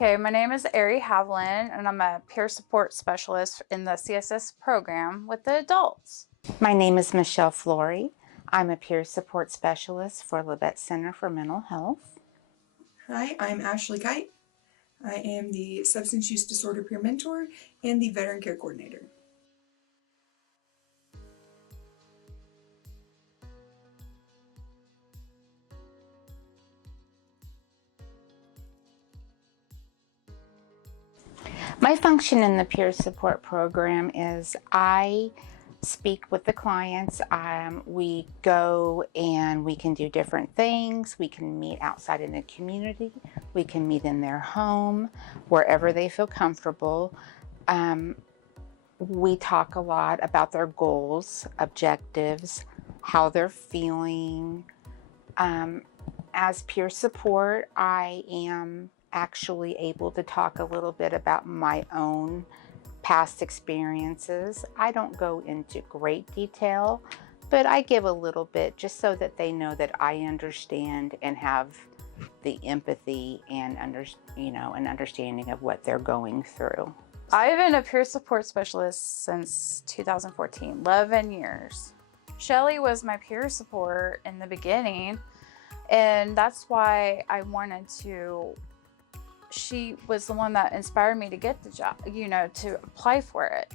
Okay, my name is Ari Havlin, and I'm a peer support specialist in the CSS program with the adults. My name is Michelle Flory. I'm a peer support specialist for Labette Center for Mental Health. Hi, I'm Ashley Kite. I am the substance use disorder peer mentor and the veteran care coordinator. My function in the peer support program is I speak with the clients. We go and we can do different things. We can meet outside in the community. We can meet in their home, wherever they feel comfortable. Um, we talk a lot about their goals, objectives, how they're feeling. As peer support, I am actually able to talk a little bit about my own past experiences. I don't go into great detail, but I give a little bit just so that they know that I understand and have the empathy and an understanding of what they're going through. I've been a peer support specialist since 2014, 11 years. Shelly was my peer support in the beginning, and that's why I wanted to. She was the one that inspired me to get the job, to apply for it.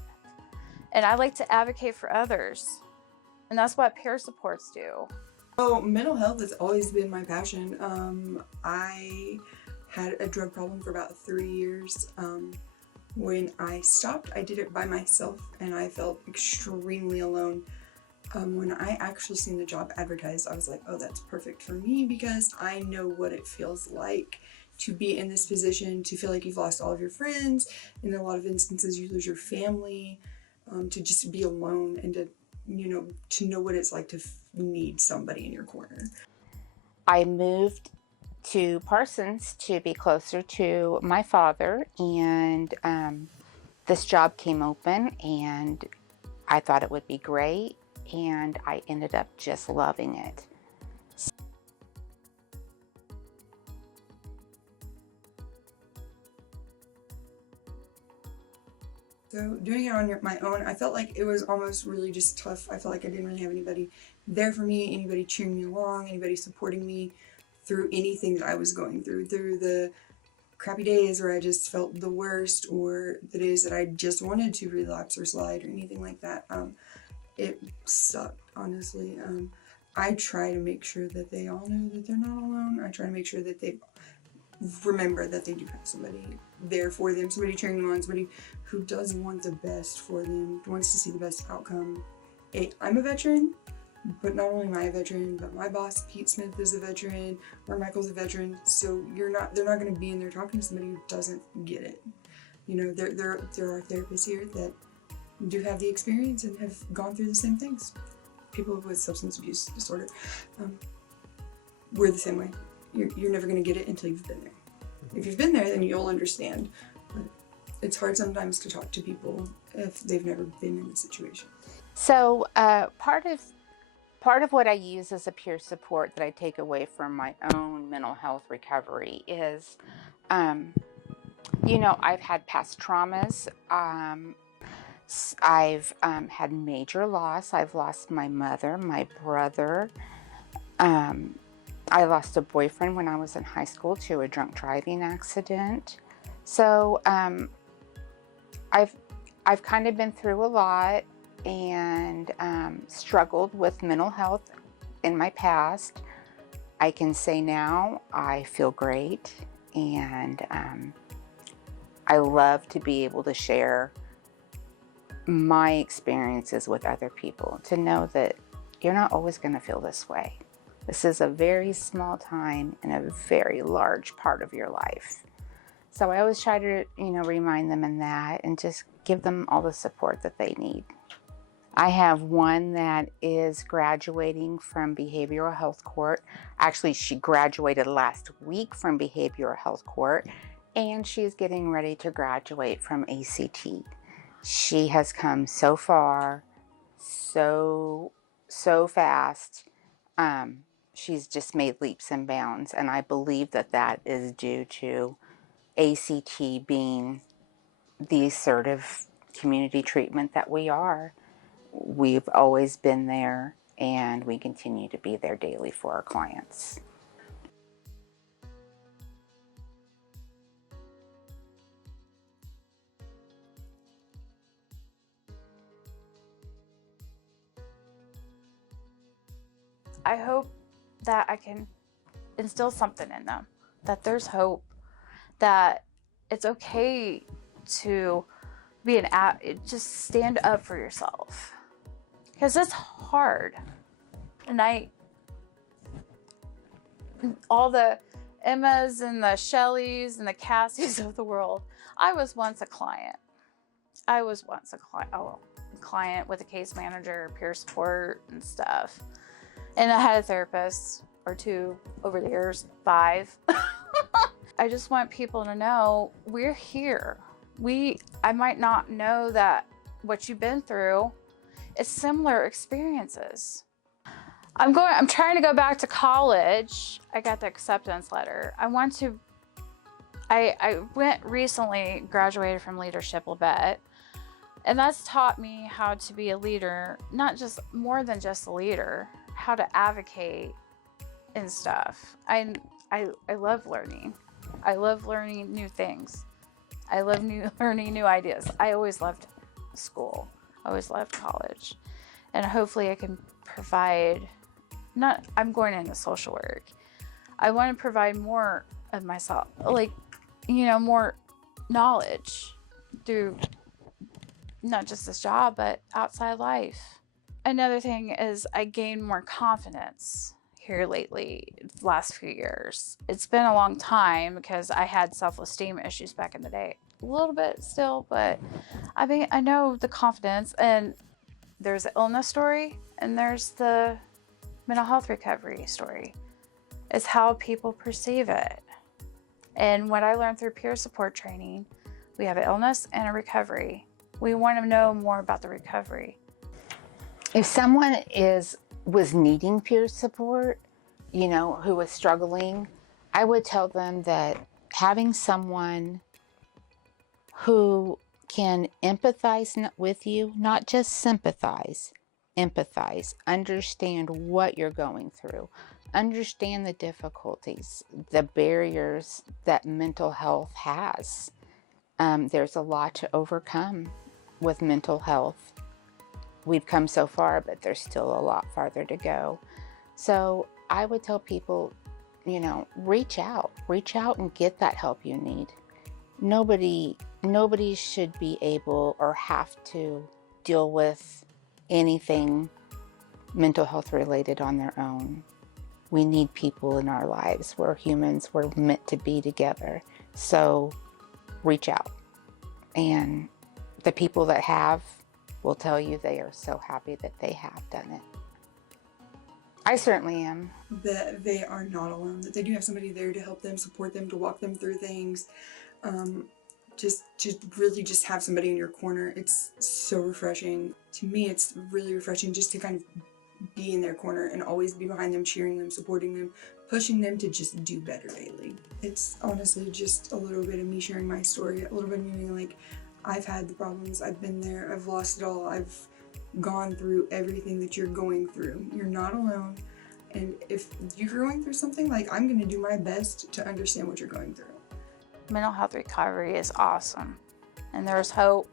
And I like to advocate for others, and that's what peer supports do. Oh, mental health has always been my passion. I had a drug problem for about 3 years. When I stopped, I did it by myself and I felt extremely alone. When I actually seen the job advertised, I was like, oh, that's perfect for me because I know what it feels like to be in this position, to feel like you've lost all of your friends. In a lot of instances, you lose your family, to just be alone and to know what it's like to need somebody in your corner. I moved to Parsons to be closer to my father, and this job came open, and I thought it would be great, and I ended up just loving it. So doing it on my own, I felt like it was almost really just tough. I felt like I didn't really have anybody there for me, anybody cheering me along, anybody supporting me through anything that I was going through the crappy days where I just felt the worst, or the days that I just wanted to relapse or slide or anything like that. It sucked, honestly. I try to make sure that they all know that they're not alone. I try to make sure that they remember that they do have somebody there for them, somebody cheering them on, somebody who does want the best for them, wants to see the best outcome. I'm a veteran, but not only am I a veteran, but my boss Pete Smith is a veteran, or Michael's a veteran. So they're not going to be in there talking to somebody who doesn't get it. There are therapists here that do have the experience and have gone through the same things. People with substance abuse disorder, we're the same way. You're never going to get it until you've been there. If you've been there, then you'll understand. But it's hard sometimes to talk to people if they've never been in the situation. So part of what I use as a peer support that I take away from my own mental health recovery is, I've had past traumas. I've had major loss. I've lost my mother, my brother. I lost a boyfriend when I was in high school to a drunk driving accident. So I've kind of been through a lot and struggled with mental health in my past. I can say now I feel great, and I love to be able to share my experiences with other people, to know that you're not always going to feel this way. This is a very small time in a very large part of your life. So I always try to, remind them in that and just give them all the support that they need. I have one that is graduating from behavioral health court. Actually, she graduated last week from behavioral health court, and she's getting ready to graduate from ACT. She has come so far, so fast. She's just made leaps and bounds, and I believe that is due to ACT being the assertive community treatment that we are, we've always been there, and we continue to be there daily for our clients. I hope that I can instill something in them, that there's hope, that it's okay to be just stand up for yourself, because it's hard. And all the Emmas and the Shelleys and the Cassies of the world, I was once a client. Client with a case manager, peer support and stuff. And I had a therapist or two over the years, 5. I just want people to know we're here. I might not know that what you've been through is similar experiences. I'm trying to go back to college. I got the acceptance letter. I went recently, graduated from Leadership Labette, and that's taught me how to be a leader, more than just a leader, how to advocate and stuff. I love learning. I love learning new things. I love learning new ideas. I always loved school. I always loved college. And hopefully I can provide, I'm going into social work. I want to provide more of myself, more knowledge through not just this job, but outside life. Another thing is I gained more confidence here lately, the last few years. It's been a long time because I had self-esteem issues back in the day. A little bit still, but I know the confidence, and there's the illness story and there's the mental health recovery story. It's how people perceive it. And what I learned through peer support training, we have an illness and a recovery. We want to know more about the recovery. If someone was needing peer support, who was struggling, I would tell them that having someone who can empathize with you, not just sympathize, empathize, understand what you're going through, understand the difficulties, the barriers that mental health has. There's a lot to overcome with mental health. We've come so far, but there's still a lot farther to go. So I would tell people, reach out and get that help you need. Nobody should be able or have to deal with anything mental health related on their own. We need people in our lives. We're humans. We're meant to be together. So reach out. And the people that have will tell you they are so happy that they have done it. I certainly am. That they are not alone, that they do have somebody there to help them, support them, to walk them through things. Just really just have somebody in your corner. It's so refreshing. To me, it's really refreshing just to kind of be in their corner and always be behind them, cheering them, supporting them, pushing them to just do better daily. It's honestly just a little bit of me sharing my story, a little bit of me being like, I've had the problems, I've been there, I've lost it all, I've gone through everything that you're going through. You're not alone. And if you're going through something, I'm going to do my best to understand what you're going through. Mental health recovery is awesome. And there's hope.